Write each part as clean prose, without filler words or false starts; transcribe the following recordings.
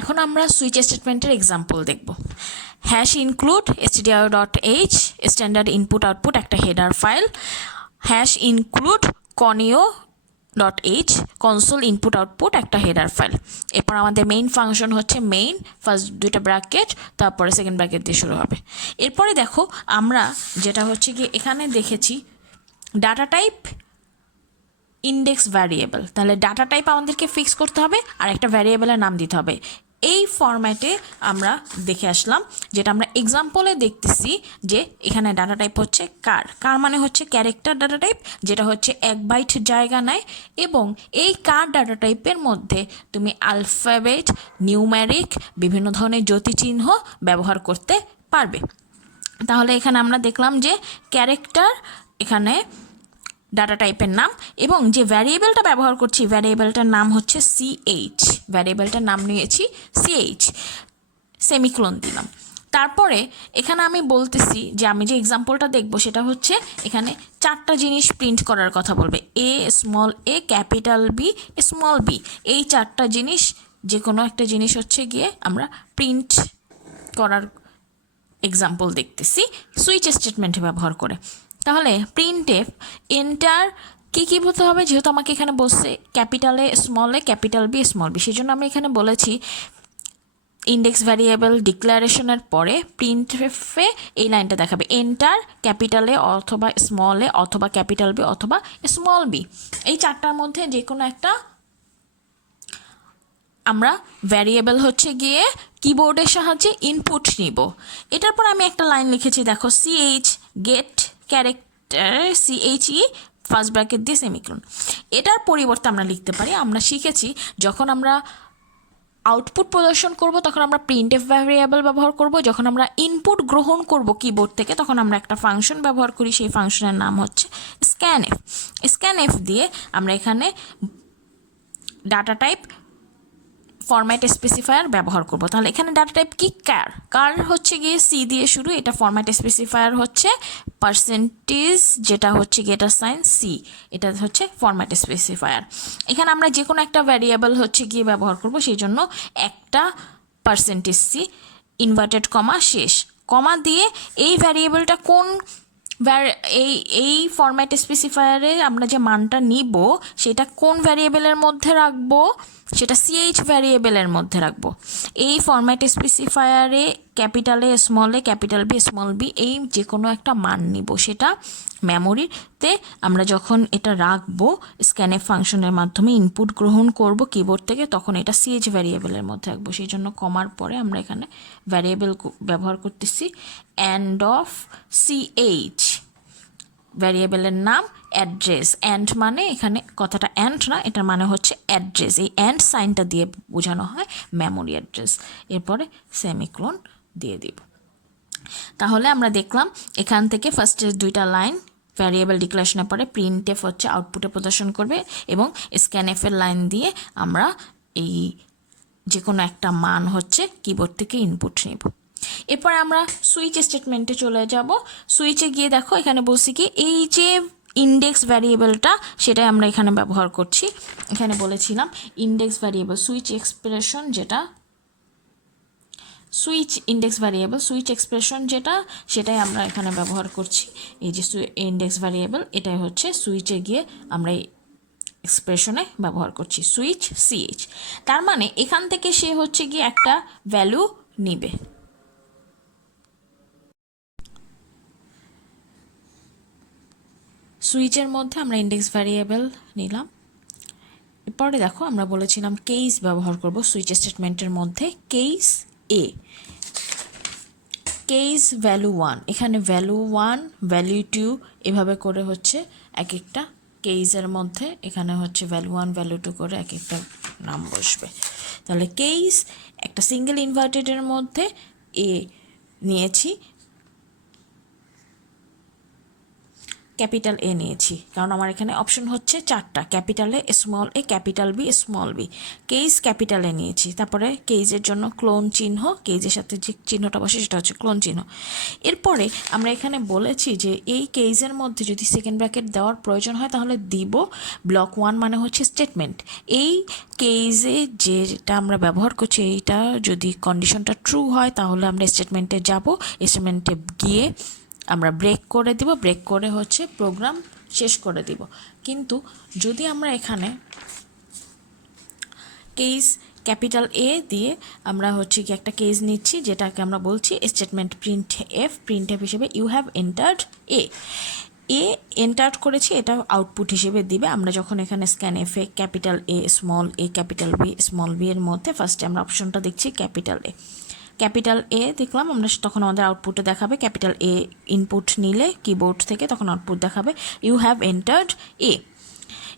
এখন আমরা সুইচ স্টেটমেন্টের এক্সাম্পল দেখব। Hash include stdio.h standard input output একটা header file, hash include conio.h console input output একটা হেডার ফাইল। এরপর আমাদের মেইন ফাংশন হচ্ছে মেইন, ফার্স্ট দুইটা ব্র্যাকেট, তারপরে সেকেন্ড ব্র্যাকেট দিয়ে শুরু হবে। এরপরে দেখো আমরা যেটা হচ্ছে কি এখানে দেখেছি ডাটা টাইপ ইন্ডেক্স ভ্যারিয়েবল, তাহলে ডাটা টাইপ আমাদেরকে ফিক্স করতে হবে আর একটা ভ্যারিয়েবলের নাম দিতে হবে। এই ফরম্যাটে আমরা দেখে আসলাম, যেটা আমরা এক্সাম্পলে দেখতেছি যে এখানে ডাটা টাইপ হচ্ছে কার মানে হচ্ছে ক্যারেক্টার ডাটা টাইপ, যেটা হচ্ছে 1 বাইট জায়গা নেয়। এবং এই কার ডাটা টাইপের মধ্যে তুমি আলফাবেট, নিউম্যারিক, বিভিন্ন ধরনের জ্যোতিচিহ্ন ব্যবহার করতে পারবে। তাহলে এখানে আমরা দেখলাম যে ক্যারেক্টার এখানে ডাটা টাইপের নাম, এবং যে ভ্যারিয়েবলটা ব্যবহার করছি ভ্যারিয়েবলটার নাম হচ্ছে ch, ভ্যারিয়েবলটার নাম নিয়েছি ch, সেমিকোলন দিলাম। তারপরে এখানে আমি বলতেছি যে আমি যে এক্সাম্পলটা দেখব সেটা হচ্ছে এখানে 4টা জিনিস প্রিন্ট করার কথা বলবে, a small a capital b small b। এই 4টা জিনিস যে কোনো একটা জিনিস হচ্ছে গিয়ে আমরা প্রিন্ট করার এক্সাম্পল দেখতেছি সুইচ স্টেটমেন্টে ব্যবহার করে। তাহলে প্রিন্টএফ এন্টার কী বলতে হবে, যেহেতু আমাকে এখানে বলছে ক্যাপিটালে small A capital B small B, সেই জন্য আমি এখানে বলেছি ইন্ডেক্স ভ্যারিয়েবল ডিক্লারেশনের পরে প্রিন্টএফে এই লাইনটা দেখাবে এন্টার ক্যাপিটালে অথবা স্মল এ অথবা ক্যাপিটাল বি অথবা স্মল বি। এই 4টার মধ্যে যে কোনো একটা আমরা ভ্যারিয়েবল হচ্ছে গিয়ে কিবোর্ডের সাহায্যে ইনপুট নিব। এটার পর আমি একটা লাইন লিখেছি দেখো, ch get character che first bracket দিয়ে সেমিকোলন। এটার পরিবর্তে আমরা লিখতে পারি, আমরা শিখেছি যখন আমরা আউটপুট প্রদর্শন করব তখন আমরা প্রিন্টএফ ভ্যারিয়েবল ব্যবহার করব, যখন আমরা ইনপুট গ্রহণ করব কিবোর্ড থেকে তখন আমরা একটা ফাংশন ব্যবহার করি, সেই ফাংশনের নাম হচ্ছে স্ক্যানএফ। স্ক্যানএফ দিয়ে আমরা এখানে ডাটা টাইপ ফরম্যাট স্পেসিফায়ার ব্যবহার করব। তাহলে এখানে ডাটা টাইপ কি কার হচ্ছে গিয়ে সি দিয়ে শুরু, এটা ফরম্যাট স্পেসিফায়ার হচ্ছে পার্সেন্টেজ, যেটা হচ্ছে গিয়ে এটা সাইন সি, এটা হচ্ছে ফরম্যাট স্পেসিফায়ার। এখানে আমরা যে কোনো একটা ভ্যারিয়েবল হচ্ছে গিয়ে ব্যবহার করব, সেই জন্য একটা পার্সেন্টেজ সি ইনভার্টেড কমা শেষ, কমা দিয়ে এই ভ্যারিয়েবলটা কোন এই ফরম্যাট স্পেসিফায়ারে আমরা যে মানটা নিব সেটা কোন ভ্যারিয়েবলের মধ্যে রাখবো, সেটা ch ভ্যারিয়েবলের মধ্যে রাখবো। এই format স্পেসিফায়ারে ক্যাপিটালে small A capital B small B এই যে কোনো একটা মান নিব, সেটা মেমোরিতে আমরা যখন এটা রাখবো স্ক্যানএফ ফাংশনের মাধ্যমে ইনপুট গ্রহণ করব কিবোর্ড থেকে, তখন এটা ch ভ্যারিয়েবলের মধ্যে রাখবো। সেই জন্য কমার পরে আমরা এখানে ভ্যারিয়েবল ব্যবহার করতেছি অ্যান্ড অফ ch, ভ্যারিয়েবলের নাম অ্যাড্রেস। অ্যান্ড মানে এখানে কথাটা অ্যান্ড না, এটার মানে হচ্ছে অ্যাড্রেস, এই অ্যান্ড সাইনটা দিয়ে বোঝানো হয় মেমোরি অ্যাড্রেস। এরপরে সেমিকোলন দিয়ে দিব। তাহলে আমরা দেখলাম এখান থেকে ফার্স্টের 2টা লাইন ভ্যারিয়েবল ডিক্লারেশনের পরে প্রিন্টএফ হচ্ছে আউটপুটে প্রদর্শন করবে, এবং স্ক্যানএফের লাইন দিয়ে আমরা এই যে কোনো একটা মান হচ্ছে কিবোর্ড থেকে ইনপুট নেব। এরপর আমরা সুইচ স্টেটমেন্টে চলে যাব। সুইচে গিয়ে দেখো এখানে বলছি কি এই যে ইন্ডেক্স ভ্যারিয়েবলটা সেটাই আমরা এখানে ব্যবহার করছি। এখানে বলেছিলাম ইন্ডেক্স ভ্যারিয়েবল সুইচ এক্সপ্রেশন, যেটা switch index variable switch expression যেটা সেটাই আমরা এখানে ব্যবহার করছি। এই যে ইন্ডেক্স ভ্যারিয়েবল এটাই হচ্ছে সুইচে গিয়ে আমরা এই এক্সপ্রেশনে ব্যবহার করছি সুইচ ch। তার মানে এখান থেকে সে হচ্ছে গিয়ে একটা ভ্যালু নিবে। সুইচের মধ্যে আমরা ইন্ডেক্স ভ্যারিয়েবল নিলাম। এরপরে দেখো আমরা বলেছিলাম কেস ব্যবহার করব সুইচ স্টেটমেন্টের মধ্যে, কেস এ কেস ভ্যালু 1, এখানে ভ্যালু 1 ভ্যালু 2 এভাবে করে হচ্ছে এক একটা কেসের মধ্যে এখানে হচ্ছে ভ্যালু 1 ভ্যালু 2 করে এক একটা নাম বসবে। তাহলে কেস একটা সিঙ্গেল ইনভার্টেডের মধ্যে এ নিয়েছি, ক্যাপিটাল এ নিয়েছি, কারণ আমার এখানে অপশন হচ্ছে চারটা, capital A, small A, capital B, small B. Case capital A নিয়েছি, তারপরে কেজের জন্য ক্লোন চিহ্ন, কেজের সাথে যে চিহ্নটা বসে সেটা হচ্ছে ক্লোন চিহ্ন। এরপরে আমরা এখানে বলেছি যে এই কেজের মধ্যে যদি সেকেন্ড ব্র্যাকেট দেওয়ার প্রয়োজন হয় তাহলে দিব। ব্লক 1 মানে হচ্ছে স্টেটমেন্ট। এই কেজে যেটা আমরা ব্যবহার করছি এইটা যদি কন্ডিশনটা ট্রু হয় তাহলে আমরা স্টেটমেন্টে যাব, স্টেটমেন্টে গিয়ে আমরা ব্রেক করে দিব, ব্রেক করে হচ্ছে প্রোগ্রাম শেষ করে দিব। কিন্তু যদি আমরা এখানে কেস ক্যাপিটাল এ দিয়ে আমরা হচ্ছে কি একটা কেস নিচ্ছি যেটাকে আমরা বলছি স্টেটমেন্ট প্রিন্ট এফ হিসেবে you have entered A entered করেছি, এটা আউটপুট হিসেবে দিবে। আমরা যখন এখানে স্ক্যান এফে capital A, small A, capital B, small B এর মধ্যে ফার্স্টে আমরা অপশনটা দেখছি ক্যাপিটাল এ দেখলাম আমরা, তখন আমাদের আউটপুটে দেখাবে ক্যাপিটাল এ ইনপুট নিলে কিবোর্ড থেকে তখন আউটপুট দেখাবে ইউ হ্যাভ এন্টার্ড এ।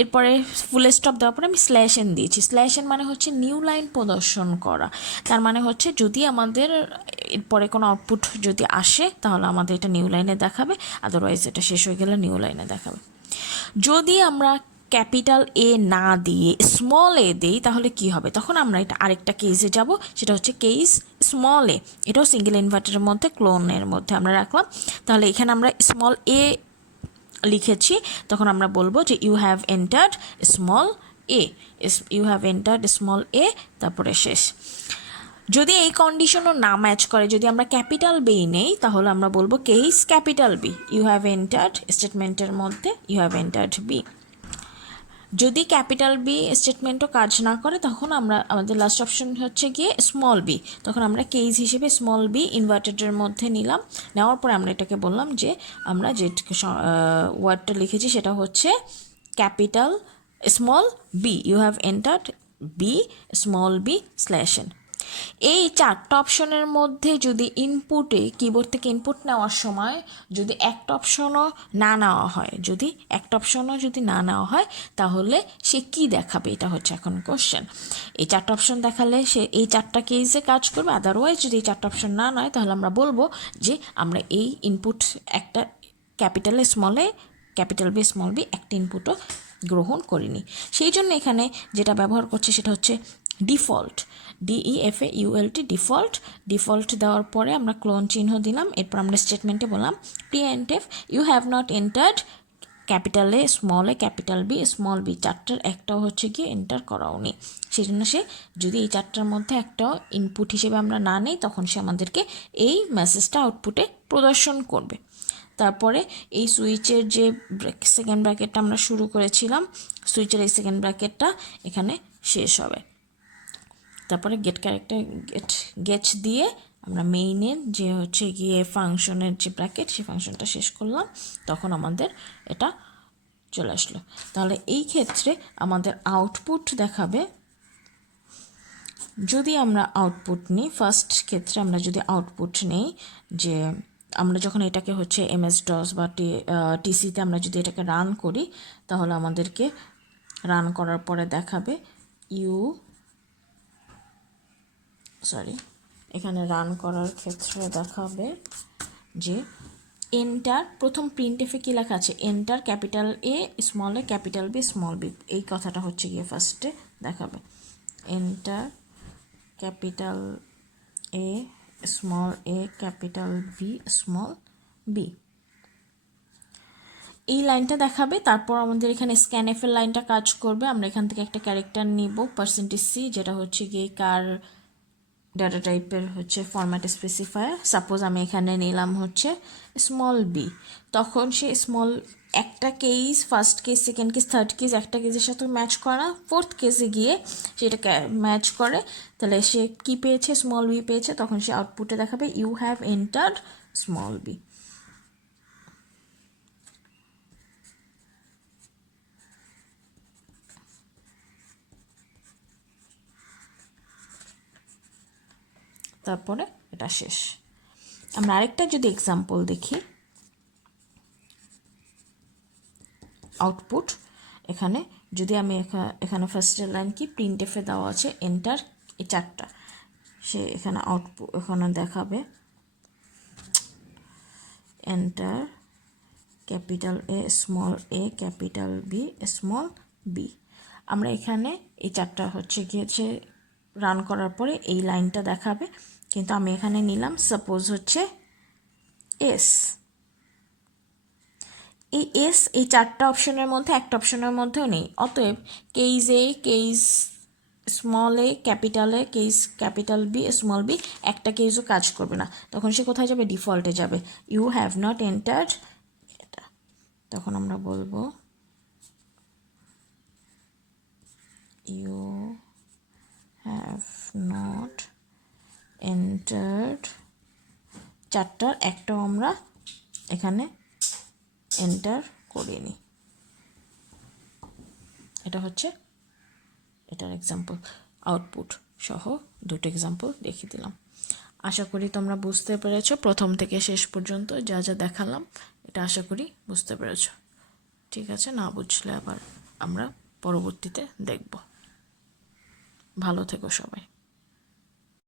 এরপরে ফুল স্টপ দেওয়ার পরে আমি স্ল্যাশ এন দিয়েছি। স্ল্যাশ এন মানে হচ্ছে নিউ লাইন প্রদর্শন করা, তার মানে হচ্ছে যদি আমাদের এরপরে কোনো আউটপুট যদি আসে তাহলে আমাদের এটা নিউ লাইনে দেখাবে, আদারওয়াইজ এটা শেষ হয়ে গেলে নিউ লাইনে দেখাবে। যদি আমরা ক্যাপিটাল এ না দিয়ে স্মল এ দিই তাহলে কি হবে, তখন আমরা এটা আরেকটা কেসে যাব, সেটা হচ্ছে কেস স্মল এ। এটাও সিঙ্গেল ইনভার্টারের মধ্যে ক্লোনের মধ্যে আমরা রাখলাম। তাহলে এখানে আমরা স্মল এ লিখেছি, তখন আমরা বলবো যে you have entered small a, you have entered small a, তারপরে শেষ। যদি এই কন্ডিশনও না ম্যাচ করে, যদি আমরা ক্যাপিটাল বি নেই তাহলে আমরা বলবো case capital B, you have entered স্টেটমেন্টের মধ্যে ইউ হ্যাভ এন্টার্ড বি। যদি ক্যাপিটাল বি স্টেটমেন্টও কাজ না করে তখন আমরা আমাদের লাস্ট অপশন হচ্ছে গিয়ে স্মল বি, তখন আমরা কেস হিসেবে স্মল বি ইনভার্টেডের মধ্যে নিলাম। নেওয়ার পরে আমরা এটাকে বললাম যে আমরা যে ওয়ার্ডটা লিখেছি সেটা হচ্ছে capital small B, you have entered B small B slash n. এই চারটা অপশনের মধ্যে যদি ইনপুটে কিবোর্ড থেকে ইনপুট নেওয়ার সময় যদি একটা অপশনও না নেওয়া হয়, যদি না নেওয়া হয় তাহলে সে কি দেখাবে, এটা হচ্ছে এখন কোশ্চেন। এই চারটা অপশন দেখালে সে এই চারটা কেসে কাজ করবে, আদারওয়াইজ যদি এই চারটা অপশন না নয় তাহলে আমরা বলবো যে আমরা এই ইনপুট একটা ক্যাপিটালে স্মলে, ক্যাপিটাল বি স্মল বি একটা ইনপুটও গ্রহণ করিনি। সেই জন্য এখানে যেটা ব্যবহার করছে সেটা হচ্ছে ডিফল্ট, DEFAULT ডিফল্ট দেওয়ার পরে আমরা ক্লোন চিহ্ন দিলাম। এরপর আমরা স্টেটমেন্টে বললাম printf you have not entered capital A, small A, capital B, small B, চারটার একটাও হচ্ছে গিয়ে এন্টার করাওনি। সেই জন্য সে যদি এই চারটার মধ্যে একটাও ইনপুট হিসেবে আমরা না নিই তখন সে আমাদেরকে এই মেসেজটা আউটপুটে প্রদর্শন করবে। তারপরে এই সুইচের যে সেকেন্ড ব্র্যাকেটটা আমরা শুরু করেছিলাম, সুইচের এই সেকেন্ড ব্র্যাকেটটা এখানে শেষ হবে। তারপরে গেট দিয়ে আমরা মেইনের যে হচ্ছে গিয়ে ফাংশনের যে ব্র্যাকেট সেই ফাংশনটা শেষ করলাম, তখন আমাদের এটা চলে আসলো। তাহলে এই ক্ষেত্রে আমাদের আউটপুট দেখাবে, যদি আমরা আউটপুট নিই, ফার্স্ট ক্ষেত্রে আমরা যদি আউটপুট নেই যে আমরা যখন এটাকে হচ্ছে MS-DOS বা TCতে আমরা যদি এটাকে রান করি তাহলে আমাদেরকে রান করার পরে দেখাবে এখানে রান করার ক্ষেত্রে দেখাবে যে এন্টার, প্রথম প্রিন্টএফে কী লেখা আছে, enter capital A, small A, capital B, small B, এই কথাটা হচ্ছে গিয়ে ফার্স্টে দেখাবে। Enter capital A, small A, capital B, small B, এই লাইনটা দেখাবে। তারপর আমাদের এখানে স্ক্যানএফের লাইনটা কাজ করবে। আমরা এখান থেকে একটা ক্যারেক্টার নিব %C, যেটা হচ্ছে গিয়ে কার ডাটা টাইপের হচ্ছে ফরম্যাট স্পেসিফায়ার। সাপোজ আমি এখানে নিলাম হচ্ছে স্মল বি, তখন সে স্মল একটা case, first case, second case, third case একটা কেসের সাথে ম্যাচ করে না, ফোর্থ কেসে গিয়ে সেটা ম্যাচ করে, তাহলে সে কি পেয়েছে, স্মল বি পেয়েছে, তখন সে আউটপুটে দেখাবে you have entered small B. তারপরে এটা শেষ। আমরা আরেকটা যদি এক্সাম্পল দেখি, আউটপুট এখানে যদি আমি এখানে ফার্স্টের লাইন কি প্রিন্টএফে দেওয়া আছে এন্টার, এই চারটা, সে এখানে আউটপুট, এখানে দেখাবে enter capital A capital B small B. আমরা এখানে এই চারটা হচ্ছে গিয়েছে রান করার পরে এই লাইনটা দেখাবে, কিন্তু আমি এখানে নিলাম সাপোজ হচ্ছে এস। এই এস এই চারটা অপশনের মধ্যে একটা অপশনের মধ্যেও নেই, অতএব case A case small a case capital B small b একটা কেসও কাজ করবে না। তখন সে কোথায় যাবে? ডিফল্টে যাবে। ইউ হ্যাভ নট এন্টার্ড এটা, তখন আমরা বলবো ইউ হ্যাভ নট এন্টার্ড, চারটার একটাও আমরা এখানে এন্টার করিনি। এটা হচ্ছে এটার এক্সাম্পল, আউটপুট সহ দুটো এক্সাম্পল দেখিয়ে দিলাম। আশা করি তোমরা বুঝতে পেরেছো প্রথম থেকে শেষ পর্যন্ত যা যা দেখালাম, এটা আশা করি বুঝতে পেরেছো। ঠিক আছে, না বুঝলে আবার আমরা পরবর্তীতে দেখব। ভালো থেকো সবাই।